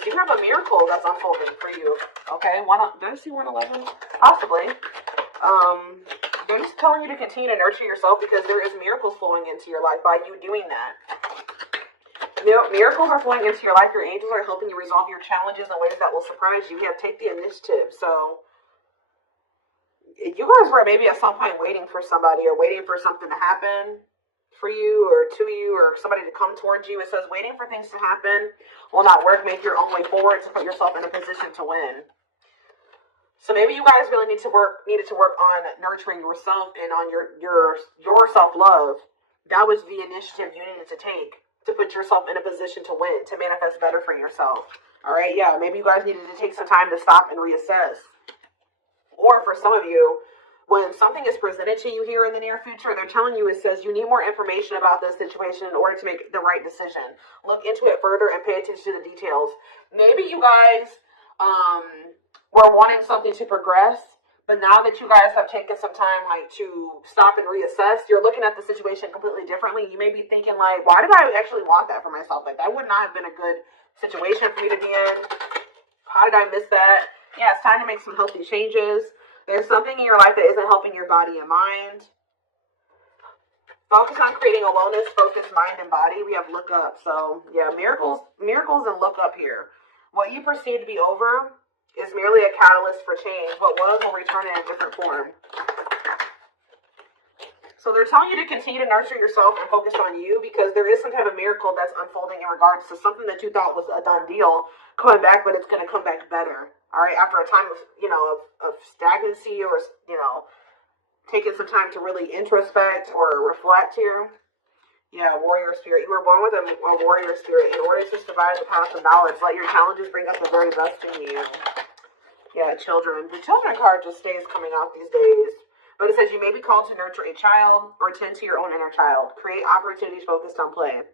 because you have a miracle that's unfolding for you. Okay, did I see 111? Possibly. They're just telling you to continue to nurture yourself because there is miracles flowing into your life by you doing that. Miracles are flowing into your life. Your angels are helping you resolve your challenges in ways that will surprise you. You have take the initiative. So you guys were maybe at some point waiting for somebody or waiting for something to happen for you or to you or somebody to come towards you. It says waiting for things to happen will not work. Make your own way forward to put yourself in a position to win. So maybe you guys really needed to work on nurturing yourself and on your self-love. That was the initiative you needed to take to put yourself in a position to win, to manifest better for yourself. All right, yeah, maybe you guys needed to take some time to stop and reassess. Or for some of you, when something is presented to you here in the near future, they're telling you, it says you need more information about this situation in order to make the right decision. Look into it further and pay attention to the details. Maybe you guys were wanting something to progress, but now that you guys have taken some time to stop and reassess, you're looking at the situation completely differently. You may be thinking why did I actually want that for myself? That would not have been a good situation for me to be in. How did I miss that? Yeah, it's time to make some healthy changes. There's something in your life that isn't helping your body and mind. Focus on creating a wellness-focused mind and body. We have look up. So, yeah, miracles and look up here. What you perceive to be over is merely a catalyst for change. What was will return in a different form. So they're telling you to continue to nurture yourself and focus on you because there is some type of miracle that's unfolding in regards to something that you thought was a done deal coming back, but it's going to come back better. All right, after a time of stagnancy or taking some time to really introspect or reflect here. Yeah, warrior spirit. You were born with a warrior spirit. In order to survive the path of knowledge, let your challenges bring up the very best in you. Yeah, children. The children card just stays coming out these days. But it says you may be called to nurture a child or tend to your own inner child. Create opportunities focused on play.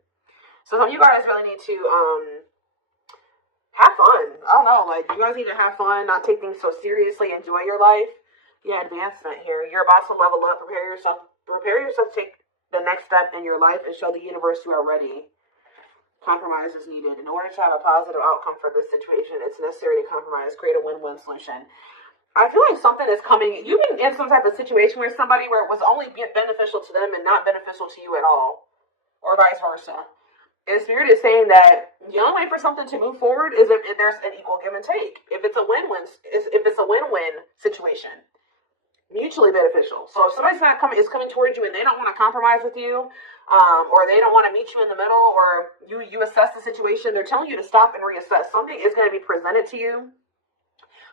So some of you guys really need to have fun. I don't know. You guys need to have fun, not take things so seriously. Enjoy your life. Yeah, advancement here. You're about to level up. Prepare yourself to take the next step in your life and show the universe you are ready. Compromise is needed. In order to have a positive outcome for this situation, it's necessary to compromise, create a win-win solution. I feel like something is coming. You've been in some type of situation where it was only beneficial to them and not beneficial to you at all, or vice versa. And Spirit is saying that the only way for something to move forward is if there's an equal give and take. If it's a win-win situation. Mutually beneficial. So if somebody's is coming towards you and they don't want to compromise with you, or they don't want to meet you in the middle, or you assess the situation, they're telling you to stop and reassess. Something is going to be presented to you,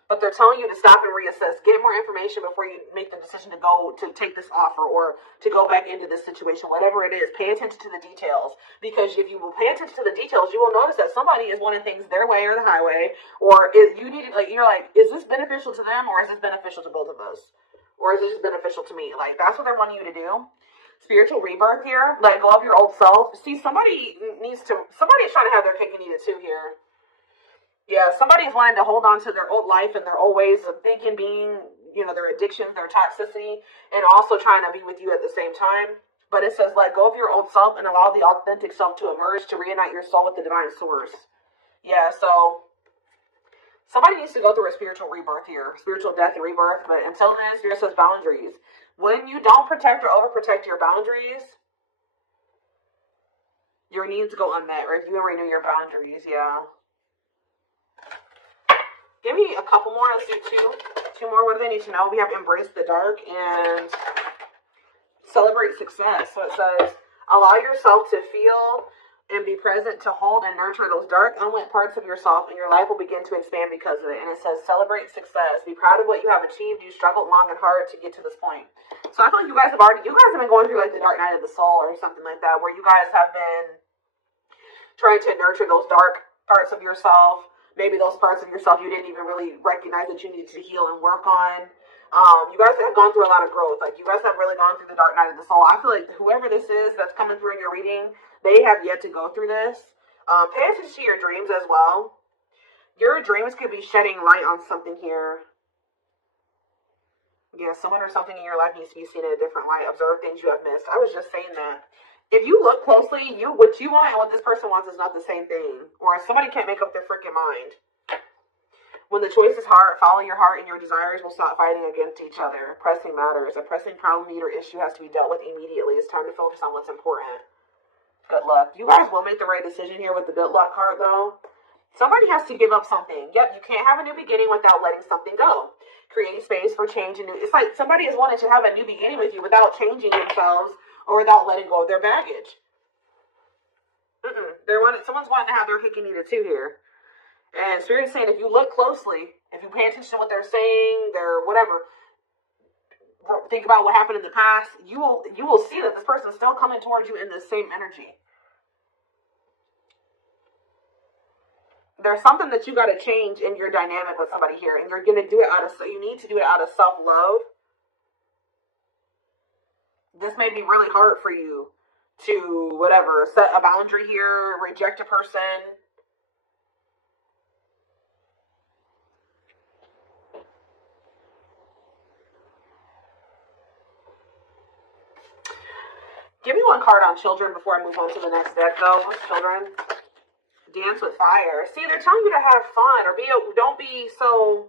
but they're telling you to stop and reassess. Get more information before you make the decision to take this offer or to go back into this situation. Whatever it is, pay attention to the details, because if you will pay attention to the details, you will notice that somebody is wanting things their way or the highway, or is this beneficial to them, or is this beneficial to both of us? Or is it just beneficial to me? That's what they're wanting you to do. Spiritual rebirth here. Let go of your old self. See, somebody's trying to have their cake and eat it too here. Yeah, somebody's wanting to hold on to their old life and their old ways of thinking, being, their addictions, their toxicity, and also trying to be with you at the same time. But it says, let go of your old self and allow the authentic self to emerge to reunite your soul with the divine source. Yeah, so somebody needs to go through a spiritual rebirth here, spiritual death and rebirth, but until then, Spirit says boundaries. When you don't protect or overprotect your boundaries, your needs go unmet. Review and renew your boundaries, yeah. Give me a couple more. Let's do two more. What do they need to know? We have embrace the dark and celebrate success. So it says, allow yourself to feel and be present to hold and nurture those dark, unlit parts of yourself, and your life will begin to expand because of it. And it says, celebrate success. Be proud of what you have achieved. You struggled long and hard to get to this point. So I feel like you guys have been going through the dark night of the soul or something like that, where you guys have been trying to nurture those dark parts of yourself. Maybe those parts of yourself you didn't even really recognize that you needed to heal and work on. You guys have gone through a lot of growth. You guys have really gone through the dark night of the soul. I feel like whoever this is that's coming through in your reading, they have yet to go through this. Pay attention to your dreams as well. Your dreams could be shedding light on something here. Yeah, someone or something in your life needs to be seen in a different light. Observe things you have missed. I was just saying that. if you look closely, what you want and what this person wants is not the same thing. Or somebody can't make up their freaking mind. When the choice is hard, follow your heart and your desires will stop fighting against each other. Pressing matters. A pressing problem, need, or issue has to be dealt with immediately. It's time to focus on what's important. Good luck. You guys will make the right decision here with the good luck card, though. Somebody has to give up something. Yep, you can't have a new beginning without letting something go. Creating space for change and new. It's like somebody is wanting to have a new beginning with you without changing themselves or without letting go of their baggage. Someone's wanting to have their cake and eat it too here. And Spirit is saying, if you look closely, if you pay attention to what they're saying, their whatever, think about what happened in the past, you will see that this person is still coming towards you in the same energy. There's something that you got to change in your dynamic with somebody here, and you're going to do it you need to do it out of self-love. This may be really hard for you to, whatever, set a boundary here, reject a person. Give me one card on children before I move on to the next deck, though. Children. Dance with fire. See, they're telling you to have fun or don't be so,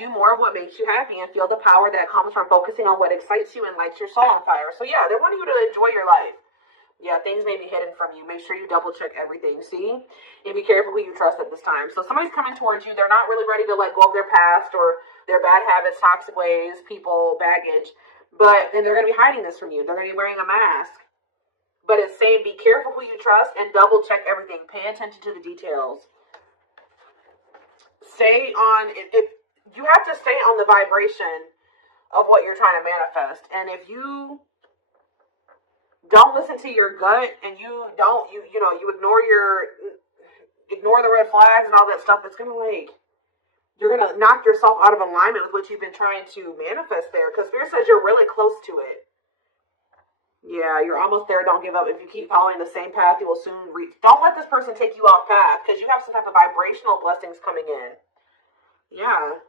do more of what makes you happy and feel the power that comes from focusing on what excites you and lights your soul on fire. So yeah, they're wanting you to enjoy your life. Yeah, things may be hidden from you. Make sure you double check everything. See? And be careful who you trust at this time. So somebody's coming towards you. They're not really ready to let go of their past or their bad habits, toxic ways, people, baggage. And they're going to be hiding this from you. They're going to be wearing a mask. But it's saying be careful who you trust and double check everything. Pay attention to the details. Stay on it. You have to stay on the vibration of what you're trying to manifest. And if you don't listen to your gut and you ignore the red flags and all that stuff, it's gonna you're gonna knock yourself out of alignment with what you've been trying to manifest there. Because Spirit says you're really close to it. Yeah, you're almost there. Don't give up. If you keep following the same path, you will soon reach. Don't let this person take you off path because you have some type of vibrational blessings coming in. Yeah.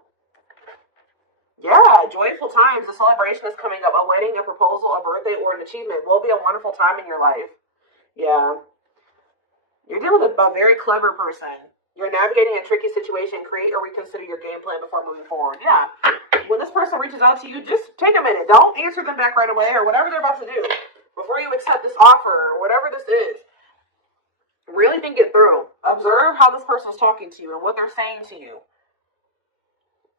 Yeah, joyful times. A celebration is coming up. A wedding, a proposal, a birthday, or an achievement will be a wonderful time in your life. Yeah. You're dealing with a very clever person. You're navigating a tricky situation. Create or reconsider your game plan before moving forward. Yeah. When this person reaches out to you, just take a minute. Don't answer them back right away or whatever they're about to do. Before you accept this offer or whatever this is, really think it through. Observe how this person is talking to you and what they're saying to you.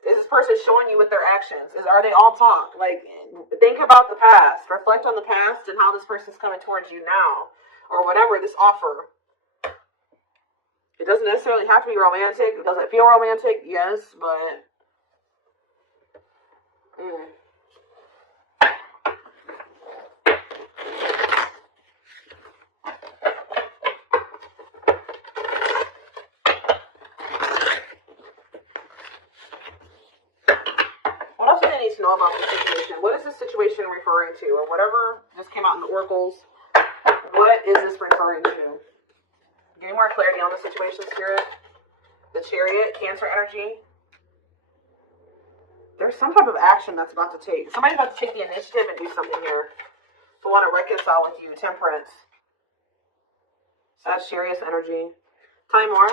Is this person showing you with their actions? Are they all talk? Think about the past. Reflect on the past and how this person's coming towards you now. Or whatever, this offer. It doesn't necessarily have to be romantic. Does it feel romantic? Yes, but... What else do they need to know about this situation? What is this situation referring to? Or whatever just came out in the oracles. What is this referring to? Give me more clarity on the situation, Spirit. The Chariot, Cancer energy. There's some type of action that's about to take. Somebody's about to take the initiative and do something here. To want to reconcile with you. Temperance. Sagittarius energy. Tell me more.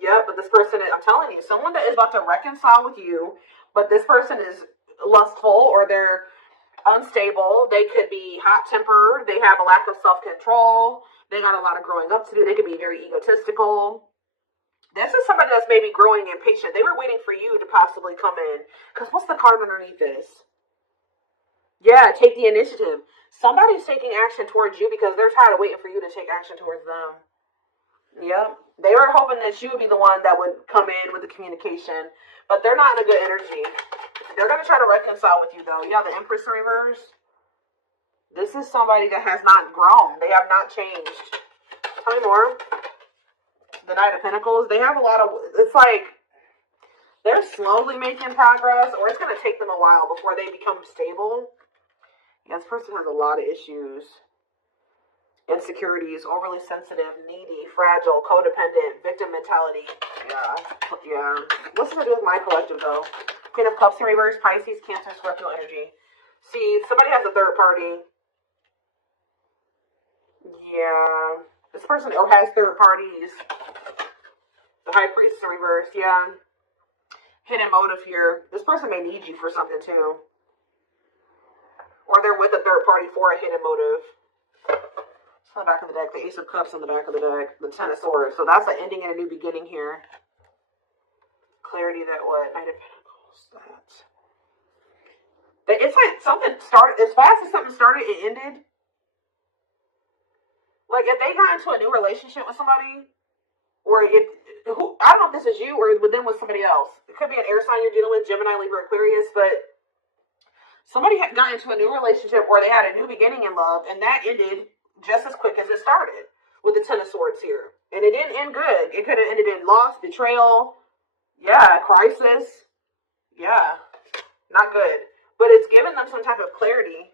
Yeah, but this person, I'm telling you, someone that is about to reconcile with you, but this person is lustful or they're unstable. They could be hot-tempered. They have a lack of self-control. They got a lot of growing up to do. They could be very egotistical. This is somebody that's maybe growing impatient. They were waiting for you to possibly come in. Because what's the card underneath this? Yeah, take the initiative. Somebody's taking action towards you because they're tired of waiting for you to take action towards them. Yep. They were hoping that you would be the one that would come in with the communication. But they're not in a good energy. They're going to try to reconcile with you, though. Yeah, the Empress in reverse. This is somebody that has not grown. They have not changed. Tell me more. The Knight of Pentacles. They have a lot of... It's like they're slowly making progress, or it's going to take them a while before they become stable. Yeah, this person has a lot of issues. Insecurities, overly sensitive, needy, fragile, codependent, victim mentality. Yeah. What's this to do with my collective, though? Queen of Cups in reverse, Pisces, Cancer, Scorpio energy. See, somebody has a third party. Yeah. This person or has third parties. The High Priestess in reverse. Yeah. Hidden motive here. This person may need you for something too. Or they're with a third party for a hidden motive. It's on the back of the deck. The Ace of Cups on the back of the deck. The Ten of Swords. So that's an ending and a new beginning here. Clarity that what? Knight of Pentacles. That. It's like something started. As fast as something started, it ended. Like if they got into a new relationship with somebody, or I don't know if this is you or with them with somebody else. It could be an air sign you're dealing with, Gemini, Libra, Aquarius, but somebody had got into a new relationship where they had a new beginning in love, and that ended just as quick as it started with the Ten of Swords here. And it didn't end good. It could have ended in loss, betrayal, yeah, crisis. Yeah, not good. But it's given them some type of clarity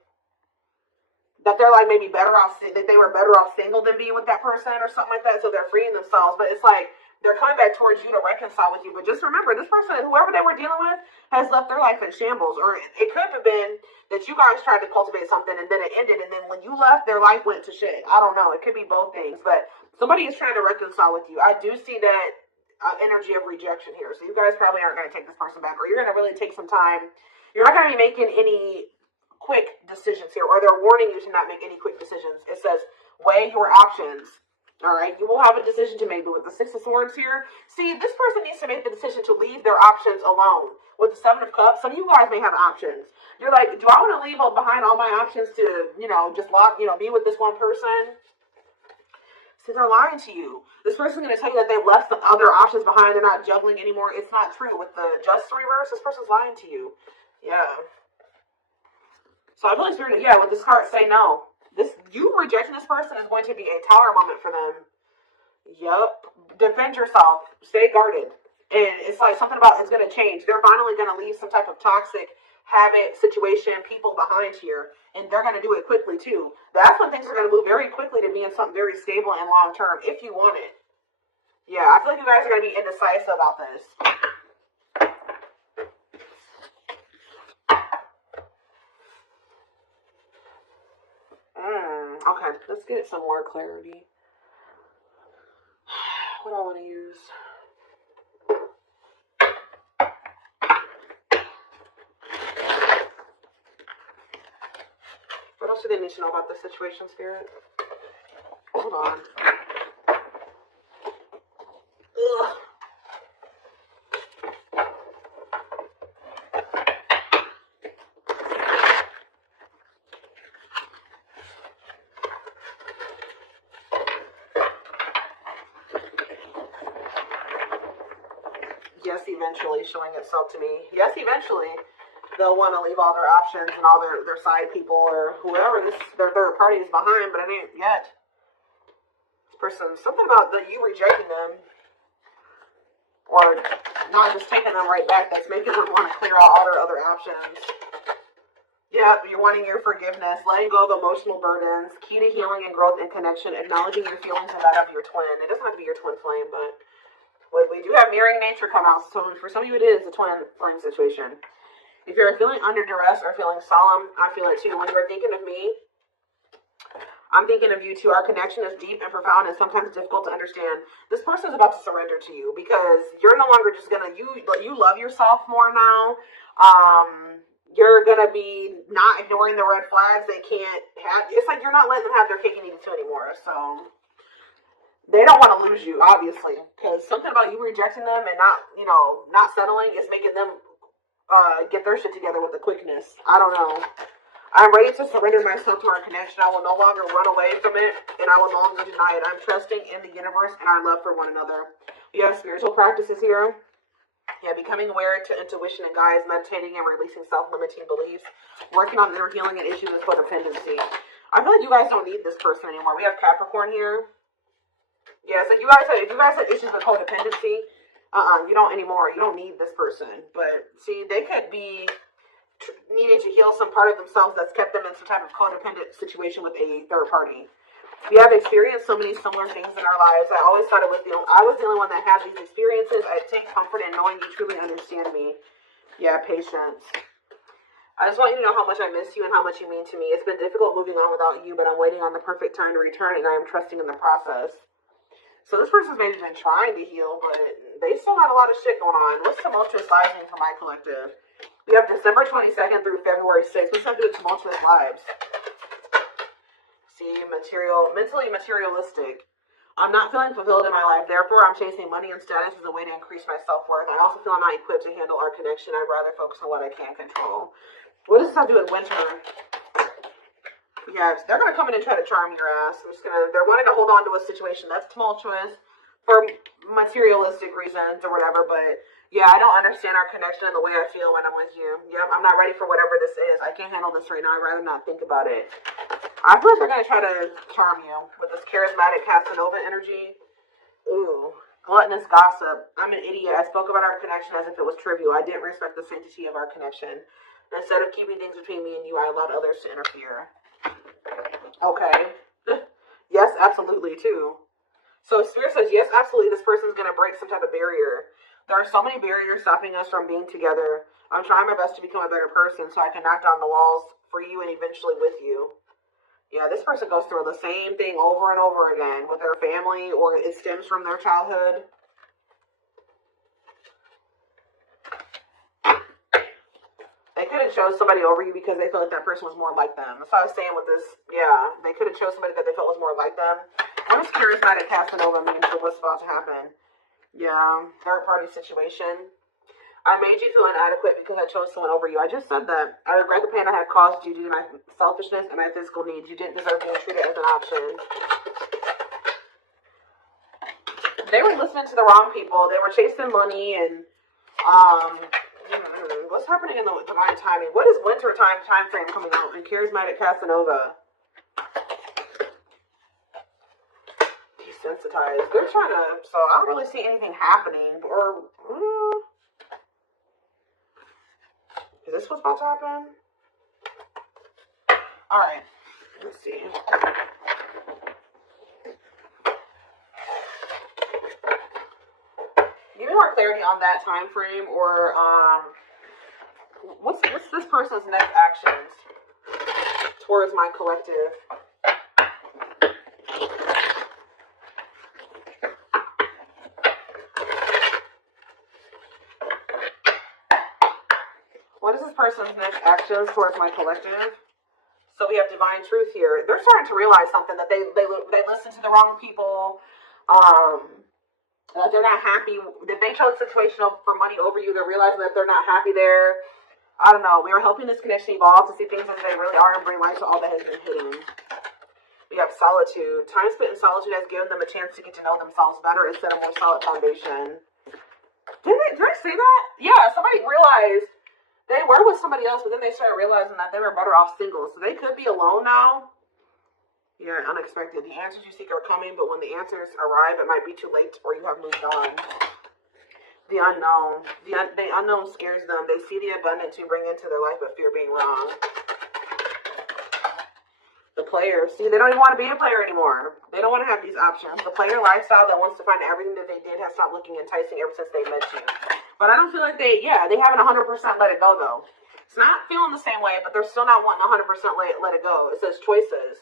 that they're like maybe better off, that they were better off single than being with that person or something like that, so they're freeing themselves. But it's like they're coming back towards you to reconcile with you. But just remember, this person, whoever they were dealing with, has left their life in shambles. Or it could have been that you guys tried to cultivate something and then it ended, and then when you left, their life went to shit. I don't know. It could be both things. But somebody is trying to reconcile with you. I do see that energy of rejection here. So you guys probably aren't going to take this person back, or you're going to really take some time. You're not going to be making any quick decisions here, or they're warning you to not make any quick decisions. It says, weigh your options. All right, you will have a decision to make. But with the Six of Swords here, see, this person needs to make the decision to leave their options alone. With the Seven of Cups, some of you guys may have options. You're like, do I want to leave behind all my options to, just be with this one person? See, they're lying to you. This person's going to tell you that they've left the other options behind. They're not juggling anymore. It's not true. With the Justice reverse, this person's lying to you. Yeah. So I feel like Spirit, with this card, say no. You rejecting this person is going to be a tower moment for them. Yup. Defend yourself. Stay guarded. And it's like something about it's going to change. They're finally going to leave some type of toxic habit, situation, people behind here. And they're going to do it quickly too. That's when things are going to move very quickly to being something very stable and long term, if you want it. Yeah, I feel like you guys are going to be indecisive about this. Okay, let's get some more clarity. What do I want to use? What else do they need to know about this situation, Spirit? Hold on. Ugh. Yes, eventually showing itself to me. Yes, eventually they'll want to leave all their options and all their side people or whoever their third party is behind, but it ain't yet. This person, something about you rejecting them or not just taking them right back, that's making them want to clear out all their other options. Yeah, you're wanting your forgiveness, letting go of emotional burdens, key to healing and growth and connection, acknowledging your feelings and that of your twin. It doesn't have to be your twin flame, but we do have mirroring nature come out, so for some of you it is a twin flame situation. If you're feeling under duress or feeling solemn, I feel it too. When you're thinking of me, I'm thinking of you too. Our connection is deep and profound and sometimes difficult to understand. This person is about to surrender to you because you're no longer just gonna, you love yourself more now. You're gonna be not ignoring the red flags they can't have. It's like you're not letting them have their cake and eat it too anymore, so they don't want to lose you, obviously, because something about you rejecting them and not settling is making them get their shit together with the quickness. I don't know. I'm ready to surrender myself to our connection. I will no longer run away from it, and I will no longer deny it. I'm trusting in the universe and our love for one another. We have spiritual practices here. Yeah, becoming aware to intuition and guides, meditating and releasing self-limiting beliefs, working on inner healing and issues with codependency. I feel like you guys don't need this person anymore. We have Capricorn here. Yeah, so if you guys have issues with codependency, you don't anymore. You don't need this person. But see, they could be needing to heal some part of themselves that's kept them in some type of codependent situation with a third party. We have experienced so many similar things in our lives. I always thought I was the only one that had these experiences. I take comfort in knowing you truly understand me. Yeah, patience. I just want you to know how much I miss you and how much you mean to me. It's been difficult moving on without you, but I'm waiting on the perfect time to return, and I am trusting in the process. So this person's maybe been trying to heal, but they still got a lot of shit going on. What's tumultuous lives for my collective? We have December 22nd through February 6th. What's that do with tumultuous lives? See, mentally materialistic. I'm not feeling fulfilled in my life. Therefore, I'm chasing money and status as a way to increase my self-worth. I also feel I'm not equipped to handle our connection. I'd rather focus on what I can control. What does this have to do with winter? Yes, they're going to come in and try to charm your ass. They're wanting to hold on to a situation that's tumultuous for materialistic reasons or whatever, but yeah, I don't understand our connection and the way I feel when I'm with you. Yep, I'm not ready for whatever this is. I can't handle this right now. I'd rather not think about it. I feel like they're going to try to charm you with this charismatic Casanova energy. Ooh, gluttonous gossip. I'm an idiot. I spoke about our connection as if it was trivial. I didn't respect the sanctity of our connection. Instead of keeping things between me and you, I allowed others to interfere. Okay. Yes, absolutely, too. So Spirit says, yes, absolutely, this person's going to break some type of barrier. There are so many barriers stopping us from being together. I'm trying my best to become a better person so I can knock down the walls for you and eventually with you. Yeah, this person goes through the same thing over and over again with their family, or it stems from their childhood. They could have chose somebody over you because they felt like that person was more like them. That's what I was saying with this. Yeah, they could have chose somebody that they felt was more like them. What does charismatic Casanova mean for what's about to happen? Yeah, third party situation. I made you feel inadequate because I chose someone over you. I just said that. I regret the pain I have caused you due to my selfishness and my physical needs. You didn't deserve being treated as an option. They were listening to the wrong people. They were chasing money and, what's happening in the divine timing? What is winter time frame coming out in charismatic Casanova? Desensitized. They're trying to, so I don't really see anything happening, or, is this what's about to happen? Alright, let's see. Give me more clarity on that time frame, or what's this person's next actions towards my collective? What is this person's next actions towards my collective? So we have divine truth here. They're starting to realize something, that they listen to the wrong people. That they're not happy. That they chose a situation for money over you. They're realizing that they're not happy there. I don't know. We are helping this connection evolve to see things as they really are and bring light to all that has been hidden. We have solitude. Time spent in solitude has given them a chance to get to know themselves better and set a more solid foundation. Did I say that? Yeah, somebody realized they were with somebody else, but then they started realizing that they were better off single. So they could be alone now. Yeah, unexpected. The answers you seek are coming, but when the answers arrive, it might be too late or you have moved on. The unknown. The unknown scares them. They see the abundance you bring into their life, but fear being wrong. The player. See, they don't even want to be a player anymore. They don't want to have these options. The player lifestyle that wants to find everything that they did has stopped looking enticing ever since they met you. But I don't feel like they haven't 100% let it go, though. It's not feeling the same way, but they're still not wanting 100% let it go. It says choices.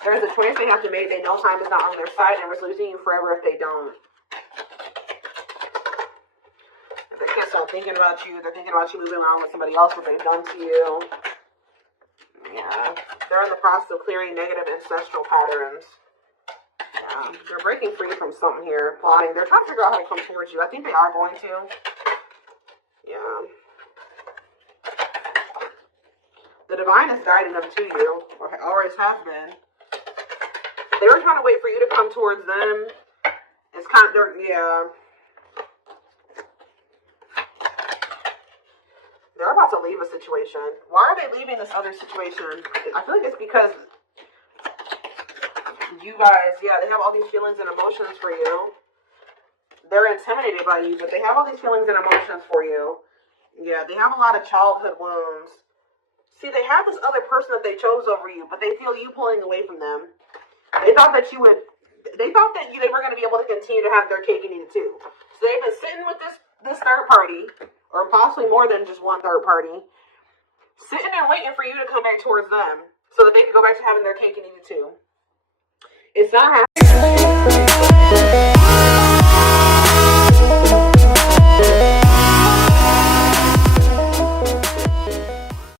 There's a choice they have to make. They know time is not on their side and it's losing you forever if they don't. If they can't stop thinking about you, they're thinking about you moving around with somebody else, what they've done to you. Yeah. They're in the process of clearing negative ancestral patterns. Yeah. They're breaking free from something here, plotting. They're trying to figure out how to come towards you. I think they are going to. Yeah. The divine is guiding them to you, or always has been. They were trying to wait for you to come towards them. It's kind of, yeah. They're about to leave a situation. Why are they leaving this other situation? I feel like it's because you guys, yeah, they have all these feelings and emotions for you. They're intimidated by you, but they have all these feelings and emotions for you. Yeah, they have a lot of childhood wounds. See, they have this other person that they chose over you, but they feel you pulling away from them. They thought that they were going to be able to continue to have their cake and eat it too. So they've been sitting with this third party, or possibly more than just one third party, Sitting and waiting for you to come back towards them so that they can go back to having their cake and eat it too. It's not happening.